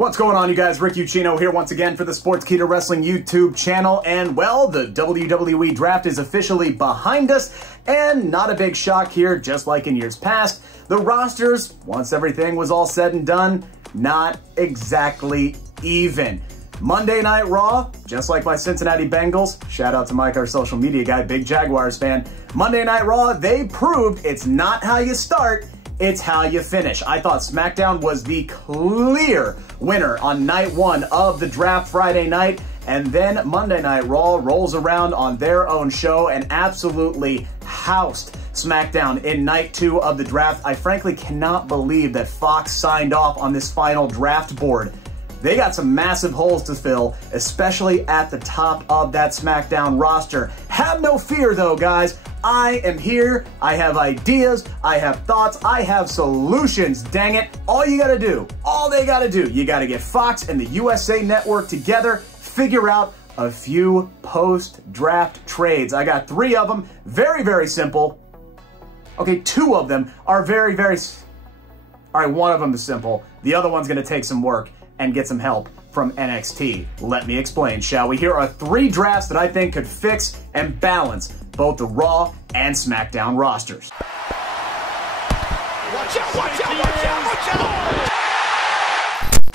What's going on, you guys? Rick Ucchino here once again for the Sportskeeda Wrestling YouTube channel. And, well, the WWE Draft is officially behind us. And not a big shock here, just like in years past. The rosters, once everything was all said and done, not exactly even. Monday Night Raw, just like my Cincinnati Bengals, shout out to Mike, our social media guy, big Jaguars fan. Monday Night Raw, they proved it's not how you start, it's how you finish. I thought SmackDown was the clear winner on night one of the draft Friday night, and then Monday Night Raw rolls around on their own show and absolutely housed SmackDown in night two of the draft. I frankly cannot believe that Fox signed off on this final draft board. They got some massive holes to fill, especially at the top of that SmackDown roster. Have no fear though, guys. I am here. I have ideas. I have thoughts. I have solutions, dang it. All you gotta do, all they gotta do, you gotta get Fox and the USA Network together, figure out a few post-draft trades. I got 3 of them, very, very simple. Okay, 2 of them are very, all right, 1 of them is simple. The other one's gonna take some work and get some help from NXT. Let me explain, shall we? Here are 3 drafts that I think could fix and balance both the Raw and SmackDown rosters. Watch out, watch out, watch out, watch out!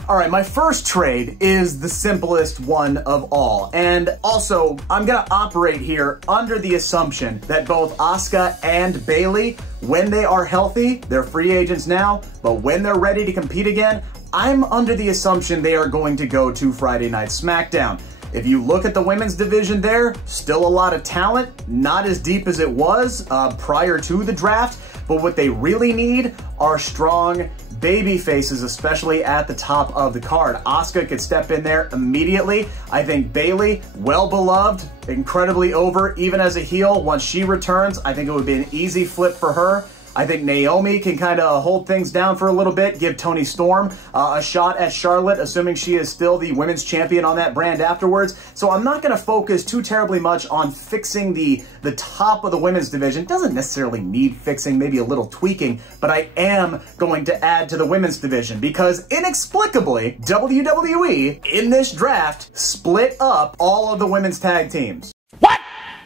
All right, my first trade is the simplest one of all. And also, I'm gonna operate here under the assumption that both Asuka and Bayley, when they are healthy, they're free agents now, but when they're ready to compete again, I'm under the assumption they are going to go to Friday Night SmackDown. If you look at the women's division there, still a lot of talent, not as deep as it was prior to the draft, but what they really need are strong baby faces, especially at the top of the card. Asuka could step in there immediately. I think Bayley, well beloved, incredibly over, even as a heel. Once she returns, I think it would be an easy flip for her. I think Naomi can kind of hold things down for a little bit, give Toni Storm a shot at Charlotte, assuming she is still the women's champion on that brand afterwards. So I'm not going to focus too terribly much on fixing the top of the women's division. Doesn't necessarily need fixing, maybe a little tweaking, but I am going to add to the women's division because inexplicably, WWE in this draft split up all of the women's tag teams. What?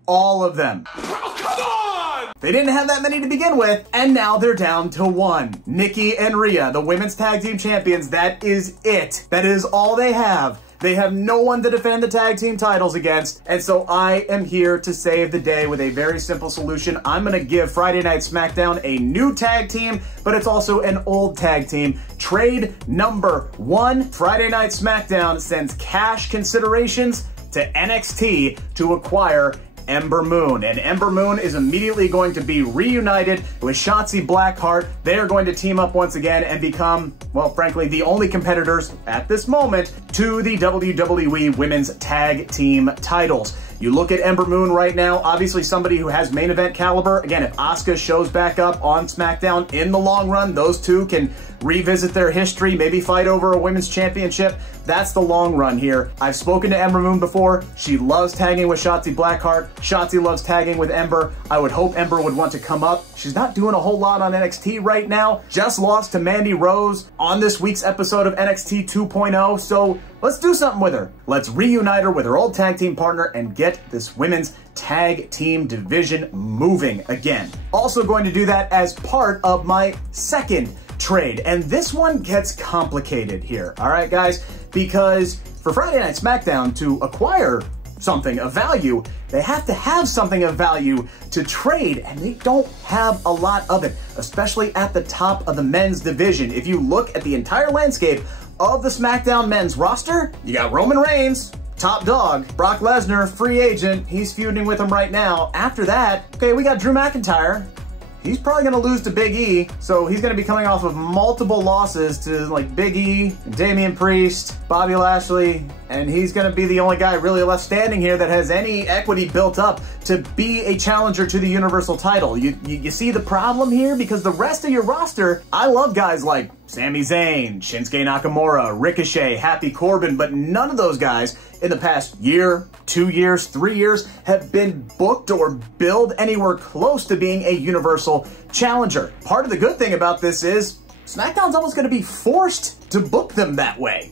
All of them. Oh, come on! They didn't have that many to begin with, and now they're down to 1. Nikki and Rhea, the women's tag team champions, that is it. That is all they have. They have no one to defend the tag team titles against, and so I am here to save the day with a very simple solution. I'm gonna give Friday Night SmackDown a new tag team, but it's also an old tag team. Trade number 1, Friday Night SmackDown sends cash considerations to NXT to acquire Ember Moon, and Ember Moon is immediately going to be reunited with Shotzi Blackheart. They are going to team up once again and become, well, frankly, the only competitors at this moment to the WWE Women's Tag Team titles. You look at Ember Moon right now, obviously somebody who has main event caliber. Again, if Asuka shows back up on SmackDown in the long run, those two can revisit their history, maybe fight over a women's championship. That's the long run here. I've spoken to Ember Moon before. She loves tagging with Shotzi Blackheart. Shotzi loves tagging with Ember. I would hope Ember would want to come up. She's not doing a whole lot on NXT right now. Just lost to Mandy Rose on this week's episode of NXT 2.0, so let's do something with her. Let's reunite her with her old tag team partner and get this women's tag team division moving again. Also going to do that as part of my second trade, and this one gets complicated here, all right, guys? Because for Friday Night SmackDown to acquire something of value, they have to have something of value to trade, and they don't have a lot of it, especially at the top of the men's division. If you look at the entire landscape of the SmackDown men's roster, you got Roman Reigns, top dog. Brock Lesnar, free agent. He's feuding with him right now. After that, okay, we got Drew McIntyre. He's probably going to lose to Big E, so he's going to be coming off of multiple losses to like Big E, Damian Priest, Bobby Lashley, and he's going to be the only guy really left standing here that has any equity built up to be a challenger to the Universal title. You see the problem here? Because the rest of your roster, I love guys like Sami Zayn, Shinsuke Nakamura, Ricochet, Happy Corbin, but none of those guys in the past year, 2 years, 3 years have been booked or billed anywhere close to being a Universal challenger. Part of the good thing about this is SmackDown's almost going to be forced to book them that way.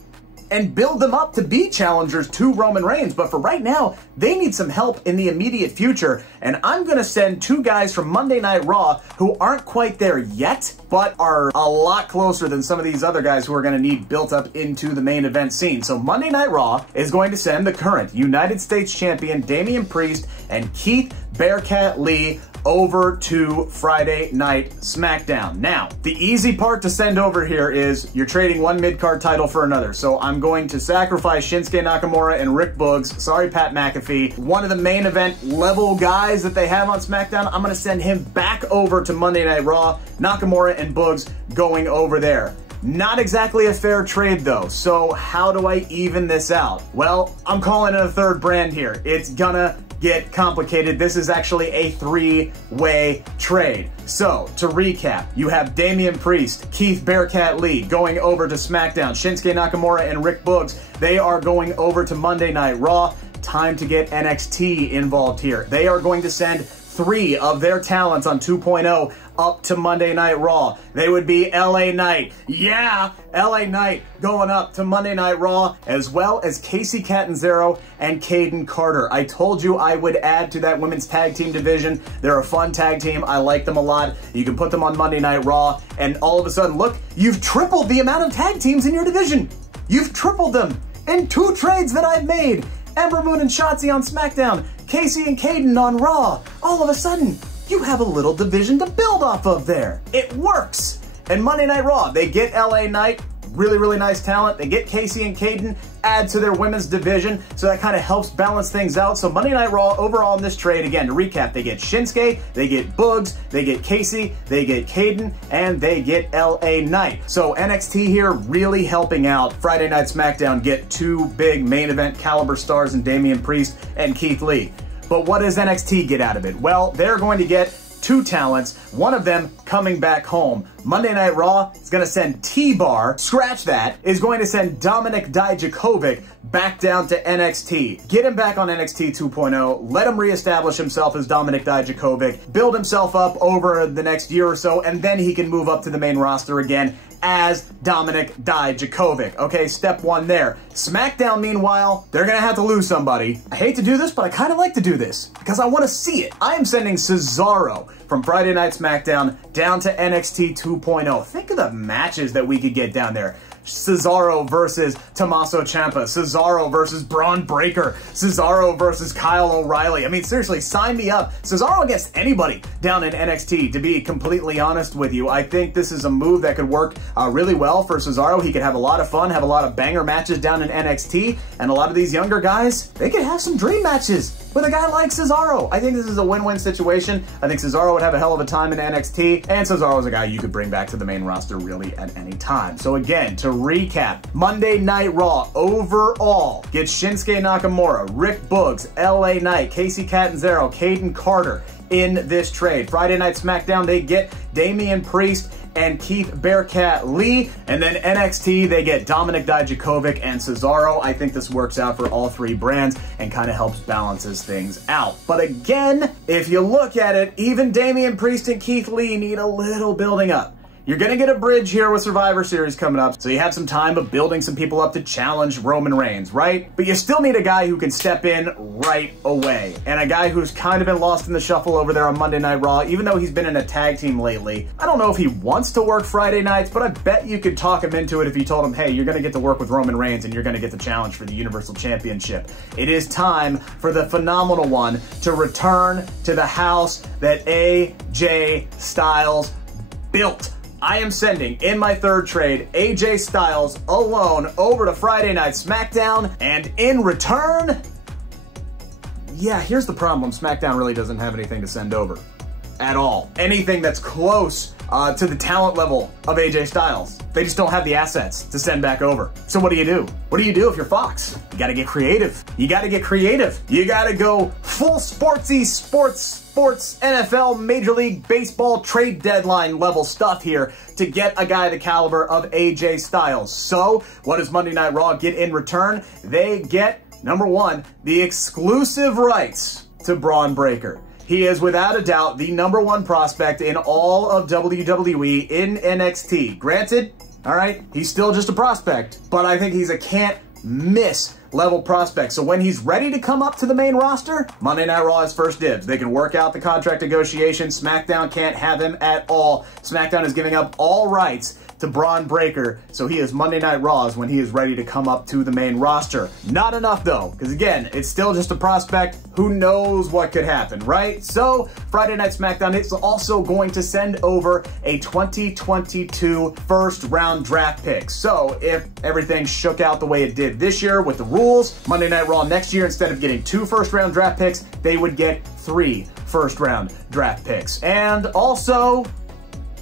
and build them up to be challengers to Roman Reigns. But for right now, they need some help in the immediate future. And I'm going to send two guys from Monday Night Raw who aren't quite there yet, but are a lot closer than some of these other guys who are going to need built up into the main event scene. So Monday Night Raw is going to send the current United States Champion Damian Priest and Keith Bearcat Lee over to Friday Night SmackDown. Now, the easy part to send over here is you're trading one mid-card title for another. So I'm going to sacrifice Shinsuke Nakamura and Rick Boogs. Sorry, Pat McAfee. One of the main event level guys that they have on SmackDown, I'm going to send him back over to Monday Night Raw. Nakamura and Boogs going over there. Not exactly a fair trade though, so how do I even this out? Well, I'm calling it a third brand here. It's gonna get complicated. This is actually a three-way trade. So, to recap, you have Damian Priest, Keith Bearcat Lee going over to SmackDown, Shinsuke Nakamura and Rick Boogs, they are going over to Monday Night Raw. Time to get NXT involved here. They are going to send 3 of their talents on 2.0 up to Monday Night Raw. They would be LA Knight. Yeah, LA Knight going up to Monday Night Raw, as well as Casey Catanzaro and Caden Carter. I told you I would add to that women's tag team division. They're a fun tag team. I like them a lot. You can put them on Monday Night Raw, and all of a sudden, look, you've tripled the amount of tag teams in your division. You've tripled them in 2 trades that I've made. Ember Moon and Shotzi on SmackDown, Casey and Caden on Raw. All of a sudden, you have a little division to build off of there. It works. And Monday Night Raw, they get LA Knight, really, really nice talent. They get Casey and Caden, add to their women's division, so that kind of helps balance things out. So Monday Night Raw, overall in this trade, again, to recap, they get Shinsuke, they get Boogs, they get Casey, they get Caden, and they get LA Knight. So NXT here really helping out Friday Night SmackDown get 2 big main event caliber stars in Damian Priest and Keith Lee. But what does NXT get out of it? Well, they're going to get 2 talents, one of them coming back home. Monday Night Raw is going to send T-Bar, scratch that, is going to send Dominik Dijakovic back down to NXT. Get him back on NXT 2.0, let him reestablish himself as Dominik Dijakovic, build himself up over the next year or so, and then he can move up to the main roster again as Dominik Dijakovic. Okay, step 1 there. SmackDown, meanwhile, they're gonna have to lose somebody. I hate to do this, but I kind of like to do this because I want to see it. I am sending Cesaro from Friday Night SmackDown down to NXT 2.0. Think of the matches that we could get down there. Cesaro versus Tommaso Ciampa, Cesaro versus Braun Breaker, Cesaro versus Kyle O'Reilly. I mean, seriously, sign me up. Cesaro against anybody down in NXT, to be completely honest with you. I think this is a move that could work really well for Cesaro. He could have a lot of fun, have a lot of banger matches down in NXT, and a lot of these younger guys, they could have some dream matches with a guy like Cesaro. I think this is a win-win situation. I think Cesaro would have a hell of a time in NXT, and Cesaro is a guy you could bring back to the main roster really at any time. So again, to recap, Monday Night Raw overall gets Shinsuke Nakamura, Rick Boogs, LA Knight, Casey Catanzaro, Caden Carter in this trade. Friday Night SmackDown, they get Damian Priest and Keith Bearcat Lee. And then NXT, they get Dominik Dijakovic and Cesaro. I think this works out for all 3 brands and kind of helps balances things out. But again, if you look at it, even Damian Priest and Keith Lee need a little building up. You're going to get a bridge here with Survivor Series coming up, so you have some time of building some people up to challenge Roman Reigns, right? But you still need a guy who can step in right away, and a guy who's kind of been lost in the shuffle over there on Monday Night Raw, even though he's been in a tag team lately. I don't know if he wants to work Friday nights, but I bet you could talk him into it if you told him, hey, you're going to get to work with Roman Reigns and you're going to get the challenge for the Universal Championship. It is time for the phenomenal one to return to the house that AJ Styles built. I am sending, in my 3rd trade, AJ Styles alone over to Friday Night SmackDown, and in return, yeah, here's the problem. SmackDown really doesn't have anything to send over at all. Anything that's close to the talent level of AJ Styles. They just don't have the assets to send back over. So what do you do? What do you do if you're Fox? You gotta get creative. You gotta get creative. You gotta go full sportsy sports NFL Major League Baseball trade deadline level stuff here to get a guy the caliber of AJ Styles. So what does Monday Night Raw get in return? They get, number 1, the exclusive rights to Braun Breaker. He is without a doubt the #1 prospect in all of WWE in NXT. Granted, All right, he's still just a prospect, but I think he's a can't miss level prospect. So when he's ready to come up to the main roster, Monday Night Raw is first dibs. They can work out the contract negotiations. SmackDown can't have him at all. SmackDown is giving up all rights to Braun Breaker, so he is Monday Night Raws when he is ready to come up to the main roster. Not enough though, because again, it's still just a prospect. Who knows what could happen, right? So Friday Night SmackDown is also going to send over a 2022 first round draft pick. So if everything shook out the way it did this year with the rules, Monday Night Raw next year, instead of getting 2 first round draft picks, they would get 3 first round draft picks. And also,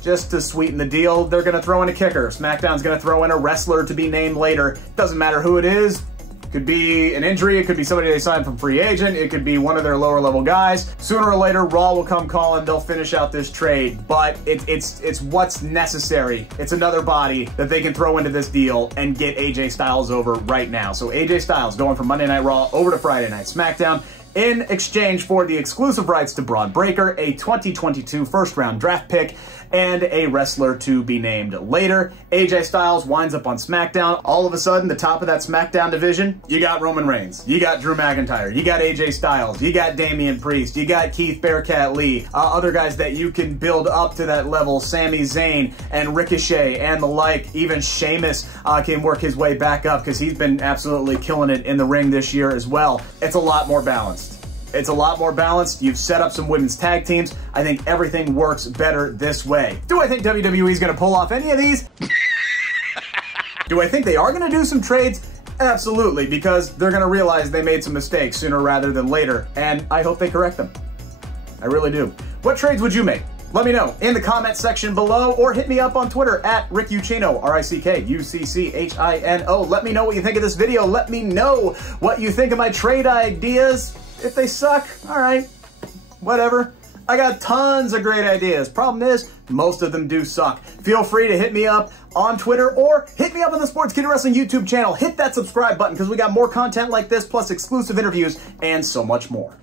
just to sweeten the deal, they're going to throw in a kicker. SmackDown's going to throw in a wrestler to be named later. Doesn't matter who it is. It could be an injury. It could be somebody they signed from free agent. It could be one of their lower level guys. Sooner or later, Raw will come calling. They'll finish out this trade. But it's what's necessary. It's another body that they can throw into this deal and get AJ Styles over right now. So AJ Styles going from Monday Night Raw over to Friday Night SmackDown in exchange for the exclusive rights to Braun Breaker, a 2022 first round draft pick, and a wrestler to be named later. AJ Styles winds up on SmackDown. All of a sudden, the top of that SmackDown division, you got Roman Reigns, you got Drew McIntyre, you got AJ Styles, you got Damian Priest, you got Keith Bearcat Lee, other guys that you can build up to that level, Sami Zayn and Ricochet and the like. Even Sheamus can work his way back up because he's been absolutely killing it in the ring this year as well. It's a lot more balanced. It's a lot more balanced. You've set up some women's tag teams. I think everything works better this way. Do I think WWE is going to pull off any of these? Do I think they are going to do some trades? Absolutely, because they're going to realize they made some mistakes sooner rather than later, and I hope they correct them. I really do. What trades would you make? Let me know in the comment section below, or hit me up on Twitter at Rick Ucchino, RICKUCCHINO. Let me know what you think of this video. Let me know what you think of my trade ideas. If they suck, all right, whatever. I got tons of great ideas. Problem is, most of them do suck. Feel free to hit me up on Twitter or hit me up on the Sportskeeda Wrestling YouTube channel. Hit that subscribe button because we got more content like this, plus exclusive interviews and so much more.